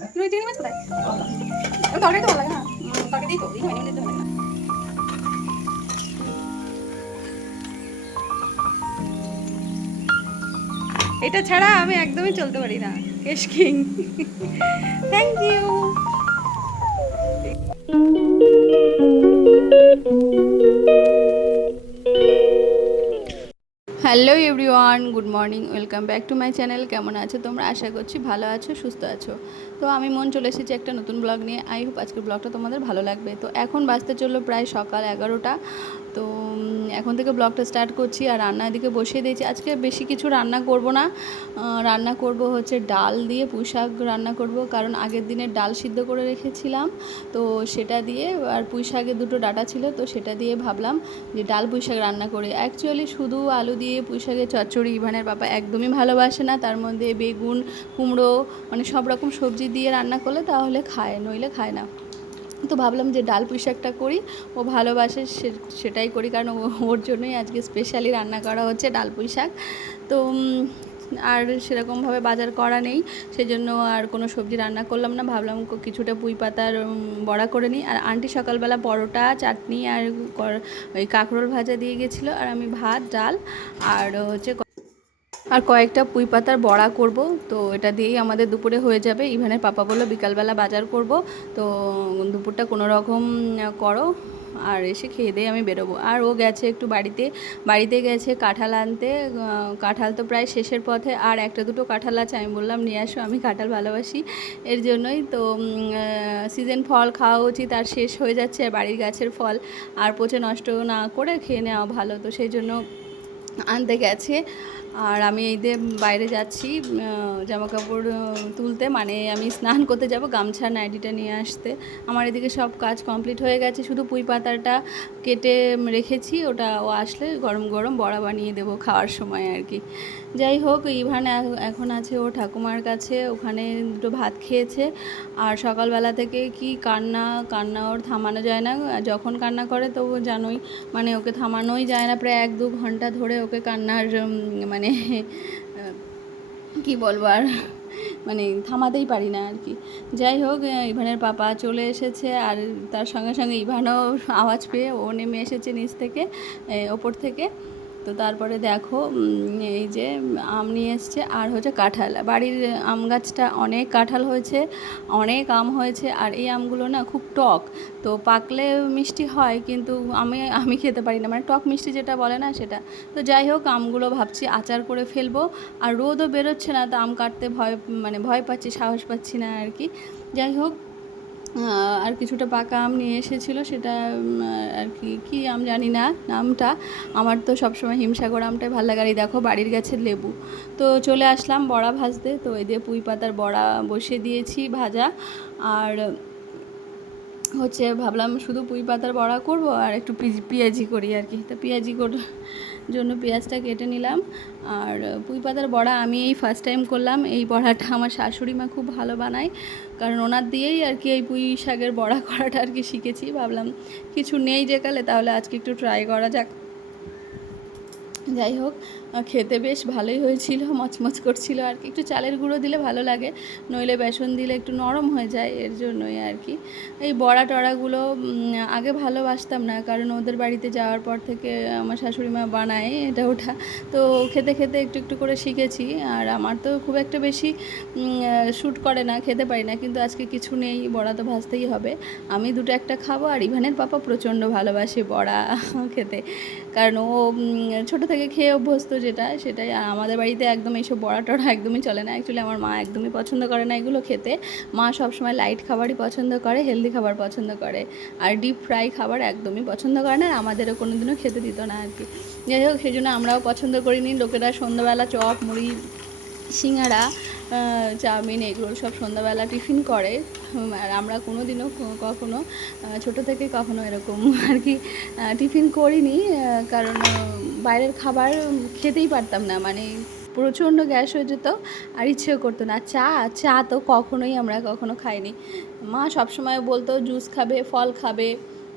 রুই চিংড়ি মাছ কোথায়? তরকারি তো ভালো লাগে না, তরকারি দিই তো দিই, মানে দিতে ভালো লাগে না। এটা ছাড়া আমি একদমই চলতে পারি না। Kesh King, thank you. Hello everyone, good morning, welcome back to my channel. কেমন আছো তোমরা? আশা করছি ভালো আছো, সুস্থ আছো। তো আমি মন চলে এসেছি একটা নতুন ব্লগ নিয়ে। আই হোপ আজকের ব্লগটা তোমাদের ভালো লাগবে। তো এখন বাজতে চললো প্রায় সকাল 11টা। তো এখন থেকে ব্লগটা স্টার্ট করছি আর রান্না এদিকে বসিয়ে দিয়েছি। আজকে বেশি কিছু রান্না করব না, রান্না করব হচ্ছে ডাল দিয়ে পুঁই শাক রান্না করব, কারণ আগের দিনের ডাল সিদ্ধ করে রেখেছিলাম। তো সেটা দিয়ে আর পুঁই শাকের দুটো ডাঁটা ছিল, তো সেটা দিয়ে ভাবলাম যে ডাল পুঁই শাক রান্না করি। অ্যাকচুয়ালি শুধু আলু দিয়ে পুঁই শাকের চচ্চড়ি ইভানের বাবা একদমই ভালোবাসে না, তার মধ্যে বেগুন, কুমড়ো, মানে সব রকম সবজি দিয়ে রান্না করলে তাহলে খায়, নইলে খায় না। তো ভাবলাম যে ডাল পুঁই শাকটা করি, ও ভালোবাসে সেটাই করি, কারণ ওর জন্যই আজকে স্পেশালি রান্না করা হচ্ছে ডাল পুঁই শাক। তো আর সেরকমভাবে বাজার করা নেই, সেজন্য আর কোনো সবজি রান্না করলাম না। ভাবলাম কিছুটা পুঁই পাতার বড়া করে নিই। আর আন্টি সকালবেলা পরোটা, চাটনি আর ওই কাঁকরোল ভাজা দিয়ে গেছিলো, আর আমি ভাত, ডাল আর হচ্ছে আর কয়েকটা পুঁই পাতার বড়া করব। তো এটা দিয়েই আমাদের দুপুরে হয়ে যাবে। ইভানের পাপা বললো বিকালবেলা বাজার করব, তো দুপুরটা কোনো রকম করো, আর এসে খেয়ে দিয়ে আমি বেরোবো। আর ও গেছে একটু বাড়িতে গেছে কাঁঠাল আনতে। কাঁঠাল তো প্রায় শেষের পথে, আর একটা দুটো কাঁঠাল আছে। আমি বললাম নিয়ে আসো, আমি কাঁঠাল ভালোবাসি, এর জন্যই তো সিজন ফল খাওয়া উচিত, আর শেষ হয়ে যাচ্ছে বাড়ির গাছের ফল, আর পচে নষ্ট না করে খেয়ে নেওয়া ভালো, তো সেই জন্য আনতে গেছে। আর আমি এই যে বাইরে যাচ্ছি জামা কাপড় তুলতে, মানে আমি স্নান করতে যাব, গামছা নাইটিটা নিয়ে আসতে। আমার এদিকে সব কাজ কমপ্লিট হয়ে গেছে, শুধু পুঁই পাতাটা কেটে রেখেছি, ওটা ও আসলে গরম গরম বড়া বানিয়ে দেবো খাওয়ার সময় আর কি। যাই হোক, ইভান এখন আছে ও ঠাকুমার কাছে, ওখানে দুটো ভাত খেয়েছে। আর সকালবেলা থেকে কি কান্না কান্না, ওর থামানো যায় না। যখন কান্না করে তো জানোই, মানে ওকে থামানোই যায় না, প্রায় 1-2 ঘন্টা ধরে ওকে কান্নার মানে কি বলবো আর, মানে থামাতেই পারি না আর কি। যাই হোক, ইভানের পাপা চলে এসেছে, আর তার সঙ্গে সঙ্গে ইভানও আওয়াজ পেয়ে ও নেমে এসেছে নিচ থেকে, ওপর থেকে। তো তারপরে দেখো এই যে আম নিয়ে এসছে, আর হচ্ছে কাঁঠাল। বাড়ির আম গাছটা অনেক কাঁঠাল হয়েছে, অনেক আম হয়েছে, আর এই আমগুলো না খুব টক। তো পাকলে মিষ্টি হয়, কিন্তু আমি খেতে পারি না, মানে টক মিষ্টি যেটা বলে না সেটা। তো যাই হোক, আমগুলো ভাবছি আচার করে ফেলবো। আর রোদও বেরোচ্ছে না, তো আম কাটতে ভয় পাচ্ছি, সাহস পাচ্ছি না আর কি। যাই হোক, আর কিছুটা পাকা আম নিয়ে এসেছিলো, সেটা আর কি আম জানি না নামটা। আমার তো সবসময় হিমসাগর আমটাই ভালো লাগে। আর এই দেখো বাড়ির গাছের লেবু। তো চলে আসলাম বড়া ভাজতে, তো এই দিয়ে পুঁই পাতার বড়া বসিয়ে দিয়েছি ভাজা। আর হচ্ছে ভাবলাম শুধু পুঁই পাতার বড়া করব, আর একটু পেঁয়াজি করি আর কি। তো পেঁয়াজি জন্য পেঁয়াজটা কেটে নিলাম। আর পুঁই পাতার বড়া আমি এই ফার্স্ট টাইম করলাম। এই বড়াটা আমার শাশুড়ি মা খুব ভালো বানায়, কারণ ওনার দিয়েই আর কি এই পুঁই শাকের বড়া করাটা আর কি শিখেছি। ভাবলাম কিছু নেই যেকালে, তাহলে আজকে একটু ট্রাই করা যাক। যাই হোক, খেতে বেশ ভালোই হয়েছিল, মচমচ করছিল আর কি। একটু চালের গুঁড়ো দিলে ভালো লাগে, নইলে বেসন দিলে একটু নরম হয়ে যায়, এর জন্যই আর কি। এই বড়া টড়াগুলো আগে ভালোবাসতাম না, কারণ ওদের বাড়িতে যাওয়ার পর থেকে আমার শাশুড়ি মা বানায় এটা ওটা, তো খেতে খেতে একটু একটু করে শিখেছি। আর আমার তো খুব একটা বেশি শ্যুট করে না, খেতে পারি না, কিন্তু আজকে কিছু নেই, বড়া তো ভাজতেই হবে। আমি দুটো একটা খাবো, আর ইভানের পাপা প্রচণ্ড ভালোবাসে বড়া খেতে, কারণ ও ছোটো থেকে খেয়ে অভ্যস্ত, সেটাই। আর আমাদের বাড়িতে একদম এইসব বড়া টড়া একদমই চলে না। অ্যাকচুয়ালি আমার মা একদমই পছন্দ করে না এগুলো খেতে। মা সবসময় লাইট খাবারই পছন্দ করে, হেলদি খাবার পছন্দ করে, আর ডিপ ফ্রাই খাবার একদমই পছন্দ করে না, আর আমাদেরও কোনো দিনও খেতে দিত না আর কি। যাই হোক, সেই জন্য আমরাও পছন্দ করিনি। লোকেরা সন্ধ্যাবেলা চপ, মুড়ি, সিঙ্গাড়া, চাউমিন এগুলো সব সন্ধ্যাবেলা টিফিন করে, আর আমরা কোনো দিনও কখনো ছোটো থেকে কখনো এরকম আর কি টিফিন করিনি, কারণ বাইরের খাবার খেতেই পারতাম না, মানে প্রচণ্ড গ্যাস হয়ে যেত, আর ইচ্ছেও করতো না। চা তো আমরা কখনো খাইনি। মা সবসময় বলতো জুস খাবে, ফল খাবে,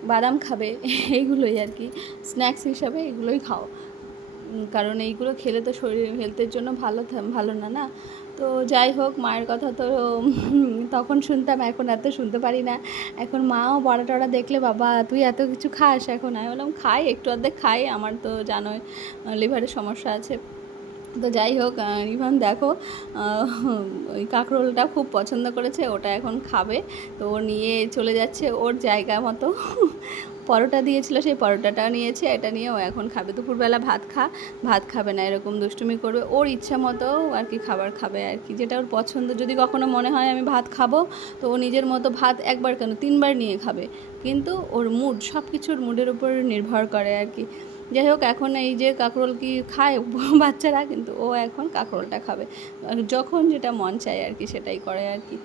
বাদাম খাবে, এইগুলোই আর কি স্ন্যাক্স হিসাবে এগুলোই খাও, কারণ এইগুলো খেলে তো শরীর হেলথের জন্য ভালো না না। তো যাই হোক, মায়ের কথা তো তখন শুনতাম, এখন এত শুনতে পারি না। এখন মাও বড়া টড়া দেখলে, বাবা তুই এত কিছু খাস এখন? আমি বললাম খাই, একটু অর্ধেক খাই, আমার তো জানোই লিভারের সমস্যা আছে। তো যাই হোক, ইভান দেখো ওই কাঁকরোলটা খুব পছন্দ করেছে, ওটা এখন খাবে। তো ও নিয়ে চলে যাচ্ছে ওর জায়গা মতো। পরোটা দিয়েছিল, সেই পরোটাটা নিয়েছে, এটা নিয়ে ও এখন খাবে। দুপুরবেলা ভাত খাবে না, এরকম দুষ্টুমি করবে, ওর ইচ্ছা মতো আর কি খাবার খাবে আর কি, যেটা ওর পছন্দ। যদি কখনো মনে হয় আমি ভাত খাবো, তো ও নিজের মতো ভাত একবার কেন 3বার নিয়ে খাবে, কিন্তু ওর মুড, সব কিছুর মুডের উপর নির্ভর করে আর কি। যাই হোক, এখন এই যে কাঁকরোল কি খায় বাচ্চারা, কিন্তু ও এখন কাঁকরোলটা খাবে, যখন যেটা মন চায় আর কি সেটাই করে আর কি।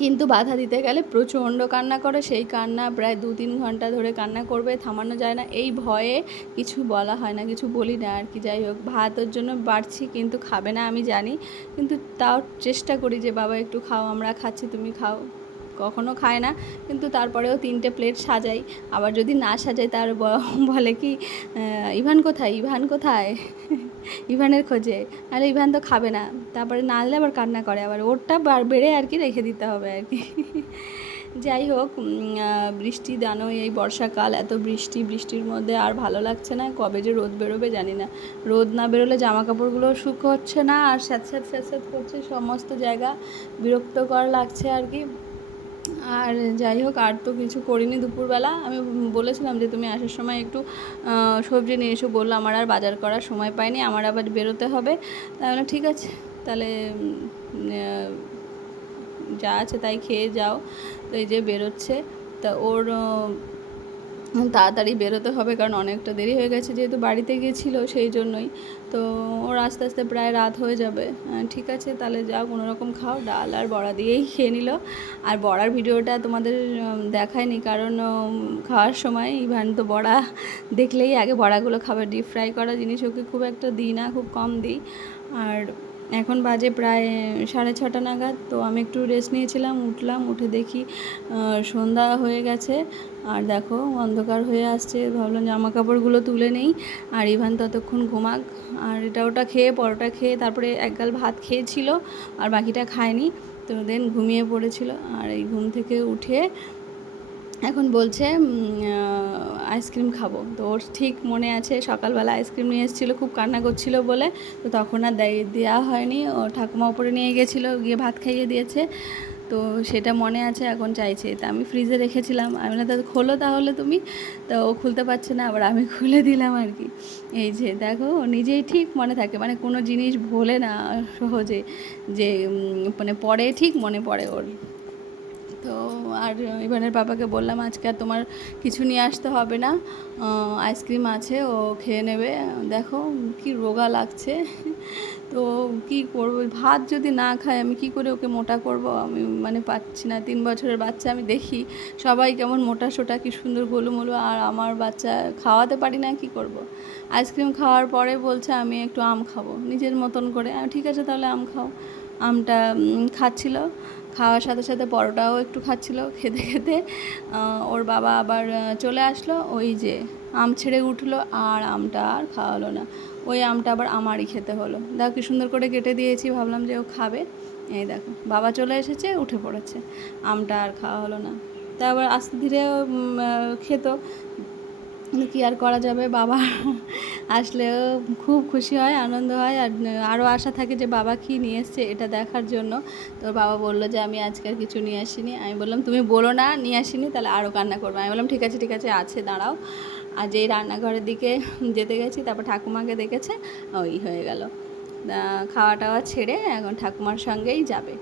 কিন্তু বাধা দিতে গেলে প্রচণ্ড কান্না করে, সেই কান্না প্রায় 2-3 ঘন্টা ধরে কান্না করবে, থামানো যায় না। এই ভয়ে কিছু বলা হয় না, কিছু বলি না আর কি। যাই হোক, ভাত ওর জন্য বাড়ছি, কিন্তু খাবে না আমি জানি, কিন্তু তাও চেষ্টা করি যে বাবা একটু খাও, আমরা খাচ্ছি তুমি খাও। কখনো খায় না, কিন্তু তারপরেও 3টে প্লেট সাজাই। আবার যদি না সাজাই তার বলে কি, ইভান কোথায়, ইভান কোথায়? ইভানের খোঁজে। আরে ইভান তো খাবে না, তারপরে না দিলে আবার কান্না করে, আবার ওরটা বেড়ে আর কি রেখে দিতে হবে আর কি। যাই হোক, বৃষ্টি জানোই, এই বর্ষাকাল, এত বৃষ্টির মধ্যে আর ভালো লাগছে না। কবে যে রোদ বেরোবে জানি না। রোদ না বেরোলে জামা কাপড়গুলো শুকোচ্ছে না, আর স্যাঁতস্যাঁত করছে সমস্ত জায়গা, বিরক্তকর লাগছে আর কি। আর যাই হোক, আর তো কিছু করিনি দুপুরবেলা। আমি বলেছিলাম যে তুমি আসার সময় একটু সবজি নিয়ে এসো, বললো আমার আর বাজার করার সময় পাইনি, আমার আবার বেরোতে হবে। তাই বললাম ঠিক আছে, তাহলে যা আছে তাই খেয়ে যাও। তো এই যে বেরোচ্ছে, তা ওর তাড়াতাড়ি বেরোতে হবে, কারণ অনেকটা দেরি হয়ে গেছে, যেহেতু বাড়িতে গিয়েছিল সেই জন্যই। তো ওর আস্তে আস্তে প্রায় রাত হয়ে যাবে। ঠিক আছে, তাহলে যাও, কোনো রকম খাও। ডাল আর বড়া দিয়েই খেয়ে নিল। আর বড়ার ভিডিওটা তোমাদের দেখায়নি, কারণ খাওয়ার সময় ইভান তো বড়া দেখলেই আগে বড়াগুলো খাবে। ডিপ ফ্রাই করা জিনিস ওকে খুব একটা দিই না, খুব কম দিই। আর এখন বাজে প্রায় 6:30 নাগাদ। তো আমি একটু রেস্ট নিয়েছিলাম, উঠলাম, উঠে দেখি সন্ধ্যা হয়ে গেছে, আর দেখো অন্ধকার হয়ে আসছে। ভাবলাম জামা কাপড়গুলো তুলে নেই, আর ইভান ততক্ষণ ঘুমাক। আর এটা ওটা খেয়ে, পরোটা খেয়ে, তারপরে এক গাল ভাত খেয়েছিল, আর বাকিটা খায়নি। তো দেন ঘুমিয়ে পড়েছিল। আর এই ঘুম থেকে উঠে এখন বলছে আইসক্রিম খাবো। তো ওর ঠিক মনে আছে সকালবেলা আইসক্রিম নিয়ে এসেছিলো, খুব কান্না করছিল বলে, তো তখন আর দেওয়া হয়নি। ও ঠাকুমা উপরে নিয়ে গেছিলো, গিয়ে ভাত খাইয়ে দিয়েছে, তো সেটা মনে আছে, এখন চাইছে। তা আমি ফ্রিজে রেখেছিলাম, আমি না তাহলে খোলো তাহলে তুমি। তো ও খুলতে পারছে না, আবার আমি খুলে দিলাম আর কি। এই যে দেখো, নিজেই ঠিক মনে থাকে, মানে কোনো জিনিস ভোলে না সহজে, যে মানে পরে ঠিক মনে পড়ে ওর। তো আর ইভানের পাপাকে বললাম আজকে আর তোমার কিছু নিয়ে আসতে হবে না, আইসক্রিম আছে, ও খেয়ে নেবে। দেখো কি রোগা লাগছে। তো কি করব, ভাত যদি না খায় আমি কি করে ওকে মোটা করব, আমি মানে পাচ্ছি না। 3 বছরের বাচ্চা, আমি দেখি সবাই কেমন মোটা সোটা, কি সুন্দর গোলুমোলু, আর আমার বাচ্চা খাওয়াতে পারি না, কি করব। আইসক্রিম খাওয়ার পরে বলছে আমি একটু আম খাবো নিজের মতন করে। ঠিক আছে তাহলে আম খাও। আমটা খাচ্ছিল, খাওয়ার সাথে সাথে পরোটাও একটু খাচ্ছিল। খেতে খেতে ওর বাবা আবার চলে আসলো, ওই যে আম ছেড়ে উঠলো, আর আমটা আর খাওয়া হলো না। ওই আমটা আবার আমারই খেতে হলো। দেখো কি সুন্দর করে কেটে দিয়েছি, ভাবলাম যে ও খাবে। এই দেখো বাবা চলে এসেছে, উঠে পড়েছে, আমটা আর খাওয়া হলো না। তা আবার আস্তে ধীরে খেত, কিন্তু কী আর করা যাবে, বাবা আসলেও খুব খুশি হয়, আনন্দ হয়, আর আরও আশা থাকে যে বাবা কী নিয়ে এসছে এটা দেখার জন্য। তো বাবা বললো যে আমি আজকে আর কিছু নিয়ে আসিনি। আমি বললাম তুমি বলো না নিয়ে আসিনি, তাহলে আরও কান্না করবে। আমি বললাম ঠিক আছে আছে, দাঁড়াও। আর যেই রান্নাঘরের দিকে যেতে গেছি, তারপর ঠাকুমাকে দেখেছে, ওই হয়ে গেল। খাওয়া টাওয়া ছেড়ে এখন ঠাকুমার সঙ্গেই যাবে।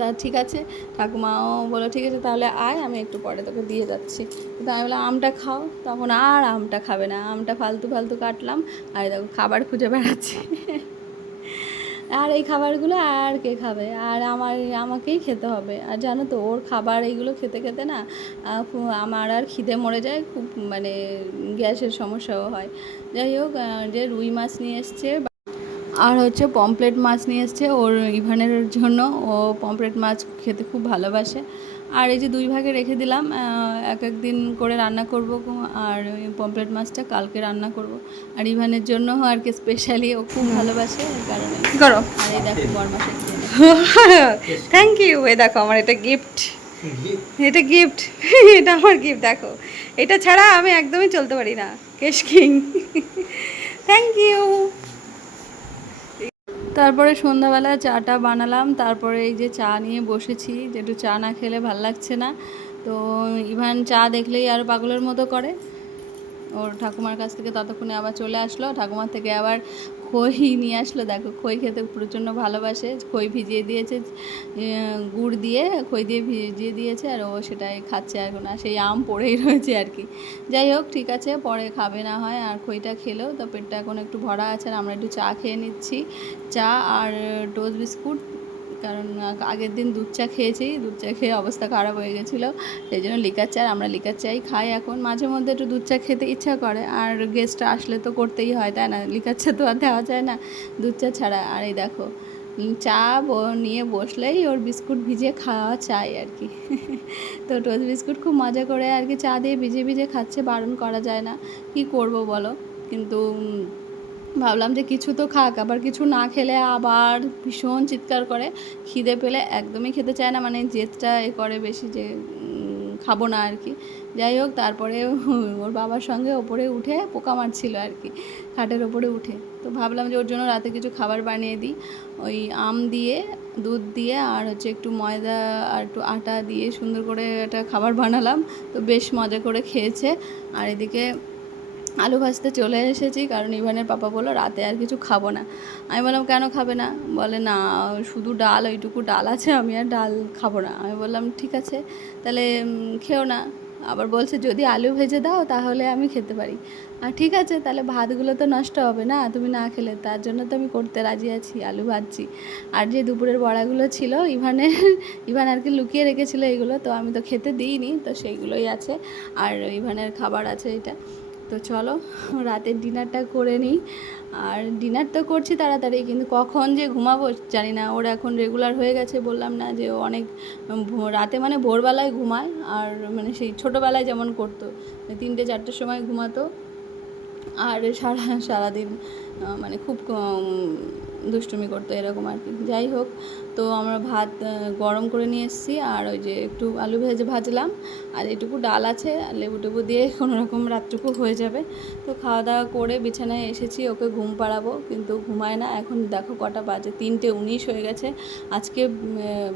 তা ঠিক আছে, ঠাকুমাও বলো ঠিক আছে তাহলে আয়, আমি একটু পরে তোকে দিয়ে যাচ্ছি। কিন্তু আমি বললাম আমটা খাও, তখন আর আমটা খাবে না, আমটা ফালতু কাটলাম। আর দেখো খাবার খুঁজে বেড়াচ্ছে। আর এই খাবারগুলো আর কে খাবে, আর আমাকেই খেতে হবে। আর জানো তো ওর খাবার এইগুলো খেতে খেতে না আমার আর খিদে মরে যায়, খুব মানে গ্যাসের সমস্যাও হয়। যাই হোক, যে রুই মাছ নিয়ে এসছে, আর হচ্ছে পমফ্রেট মাছ নিয়ে এসছে ওর ইভানের জন্য, ও পমফ্রেট মাছ খেতে খুব ভালোবাসে। আর এই যে 2 ভাগে রেখে দিলাম, এক এক দিন করে রান্না করব, আর পমফ্রেট মাছটা কালকে রান্না করব। আর ইভানের জন্য আর কি স্পেশালি, ও খুব ভালোবাসে এই কারণে করো। আর এই দেখো বরমাসে থ্যাংক ইউ। এই দেখো আমার এটা গিফট, এটা গিফট, এটা আমার গিফট। দেখো এটা ছাড়া আমি একদমই চলতে পারি না, কেশ কিং। Thank you. তারপরে সন্ধ্যাবেলা চাটা বানালাম, তারপরে এই যে চা নিয়ে বসেছি, যে একটু চা না খেলে ভাল লাগছে না। তো ইভান চা দেখলেই আর পাগলের মতো করে। ওর ঠাকুমার কাছ থেকে ততক্ষণে আবার চলে আসলো, ঠাকুমার থেকে আবার খই নিয়ে আসলো। দেখো খই খেতে প্রচণ্ড ভালোবাসে, খই ভিজিয়ে দিয়েছে, গুড় দিয়ে খই দিয়ে ভিজিয়ে দিয়েছে, আর ও সেটাই খাচ্ছে এখন। আর সেই আম পড়েই রয়েছে আর কি। যাই হোক, ঠিক আছে, পরে খাবে না হয়। আর খইটা খেলেও তো পেটটা এখন একটু ভরা আছে। আর আমরা একটু চা খেয়ে নিচ্ছি, চা আর টোস্ট বিস্কুট। কারণ আগের দিন দুধ চা খেয়েছি, দুধ চা খেয়ে অবস্থা খারাপ হয়ে গেছিলো, সেই জন্য লিকার চা, আমরা লিকার চাই খাই এখন। মাঝে মধ্যে একটু দুধ চা খেতে ইচ্ছা করে, আর গেস্ট আসলে তো করতেই হয়, তাই না? লিকার চা তো আর দেওয়া যায় না দুধ চা ছাড়া। আর এই দেখো চা নিয়ে বসলেই ওর বিস্কুট ভিজিয়ে খাওয়া চাই আর কি। তো টোস্ট বিস্কুট খুব মজা করে আর কি চা দিয়ে ভিজে ভিজে খাচ্ছে, বারণ করা যায় না, কি করব বলো। কিন্তু ভাবলাম যে কিছু তো খাক, আবার কিছু না খেলে আবার ভীষণ চিৎকার করে, খিদে পেলে একদমই খেতে চায় না, মানে জেদটা এ করে বেশি, যে খাবো না আর কি। যাই হোক, তারপরে ওর বাবার সঙ্গে ওপরে উঠে পোকা মারছিল আর কি, খাটের ওপরে উঠে। তো ভাবলাম যে ওর জন্য রাতে কিছু খাবার বানিয়ে দিই, ওই আম দিয়ে, দুধ দিয়ে, আর হচ্ছে একটু ময়দা আর একটু আটা দিয়ে সুন্দর করে একটা খাবার বানালাম। তো বেশ মজা করে খেয়েছে। আর এদিকে আলু ভাজতে চলে এসেছি, কারণ ইভানের পাপা বললো রাতে আর কিছু খাবো না। আমি বললাম কেন খাবে না? বলে না, শুধু ডাল, ওইটুকু ডাল আছে, আমি আর ডাল খাবো না। আমি বললাম ঠিক আছে, তাহলে খেও না। আবার বলছে যদি আলু ভেজে দাও তাহলে আমি খেতে পারি। আর ঠিক আছে, তাহলে ভাতগুলো তো নষ্ট হবে না তুমি না খেলে, তার জন্য তো আমি করতে রাজি আছি, আলু ভাজছি। আর যে দুপুরের বড়াগুলো ছিল ইভান আর কি লুকিয়ে রেখেছিলো এগুলো, তো আমি তো খেতে দিইনি, তো সেইগুলোই আছে। আর ইভানের খাবার আছে এটা। তো চলো রাতের ডিনারটা করে নিই। আর ডিনার তো করছি তাড়াতাড়ি, কিন্তু কখন যে ঘুমাবো জানি না। ওর এখন রেগুলার হয়ে গেছে, বললাম না যে ও অনেক রাতে মানে ভোরবেলায় ঘুমায়, আর মানে সেই ছোটোবেলায় যেমন করতো, 3টে 4টের সময় ঘুমাতো, আর সারাদিন মানে খুব দুষ্টুমি করতো এরকম আর কি। যাই হোক, তো আমরা ভাত গরম করে নিয়ে এসেছি, আর ওই যে একটু আলু ভেজে ভাজলাম, আর এটুকু ডাল আছে, আর লেবু টেবু দিয়ে কোনো রকম রাতটুকু হয়ে যাবে। তো খাওয়া দাওয়া করে বিছানায় এসেছি, ওকে ঘুম পাড়াবো, কিন্তু ঘুমায় না। এখন দেখো কটা বাজে, 3টে 19 হয়ে গেছে। আজকে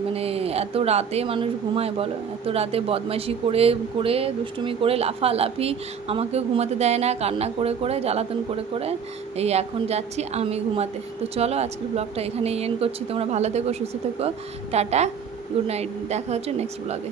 মানে এত রাতে মানুষ ঘুমায় বলো? এত রাতে বদমাইশি করে করে, দুষ্টুমি করে, লাফালাফি, আমাকেও ঘুমাতে দেয় না, কান্না করে করে, জ্বালাতন করে করে, এই এখন যাচ্ছি আমি ঘুমাতে। তো চলো আজকের ব্লগটা এখানেই এন্ড করছি। তোমরা ভালো থেকো, সুস্থ থেকো, টাটা, গুড নাইট, দেখা হচ্ছে নেক্সট ব্লগে।